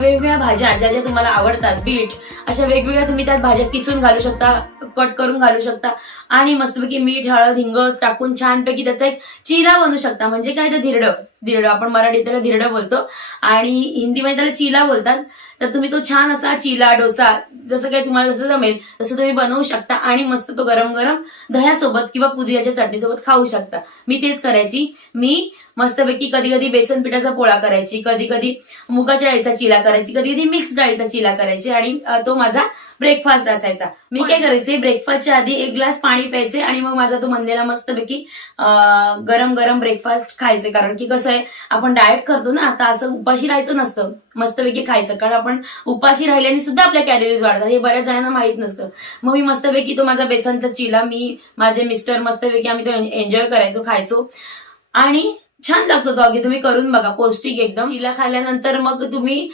वेगवेगळ्या भाज्या ज्या ज्या तुम्हाला आवडतात बीट अशा वेगवेगळ्या तुम्ही त्यात भाज्या किसून घालू शकता कट करून घालू शकता. आणि मस्तपैकी मीठ हळद हिंग टाकून छानपैकी त्याचा एक चिला बनवू शकता म्हणजे काय तर धिरडं. धिरडं आपण मराठीत त्याला धिरडं बोलतो. आणि हिंदीमध्ये त्याला चिला बोलतात. तर तुम्ही तो छान असा चिला डोसा जसं काही तुम्हाला जसं जमेल तसं तुम्ही बनवू शकता आणि मस्त तो गरम गरम दह्यासोबत किंवा पुदिन्याच्या चटणीसोबत खाऊ शकता. मी तेच करायची. मी मस्तपैकी कधी कधी बेसन पिठाचा पोळा करायची कधी कधी मुगाच्या डाळीचा चिला करायची कधी कधी मिक्स डाळीचा चिला करायची आणि तो माझा ब्रेकफास्ट असायचा. मी काय करायचे ब्रेकफास्टच्या आधी एक ग्लास पाणी प्यायचे आणि मग माझा तो म्हणलेला मस्तपैकी गरम गरम ब्रेकफास्ट खायचे. कारण की कसं कसं आहे. आपण डाएट करतो ना आता असं उपाशी राहायचं नसतं. मस्तपैकी खायचं. कारण आपण उपाशी राहिल्याने सुद्धा आपल्या कॅलरीज वाढतात. हे बऱ्याच जणांना माहीत नसतं. मग मी मस्तपैकी तो माझा बेसनचा चिला मी माझे मिस्टर मस्तपैकी आम्ही तो एन्जॉय करायचो खायचो. आणि छान लागतो तो अगदी. तुम्ही करून बघा पौष्टिक एकदम. चिला खाल्ल्यानंतर मग तुम्ही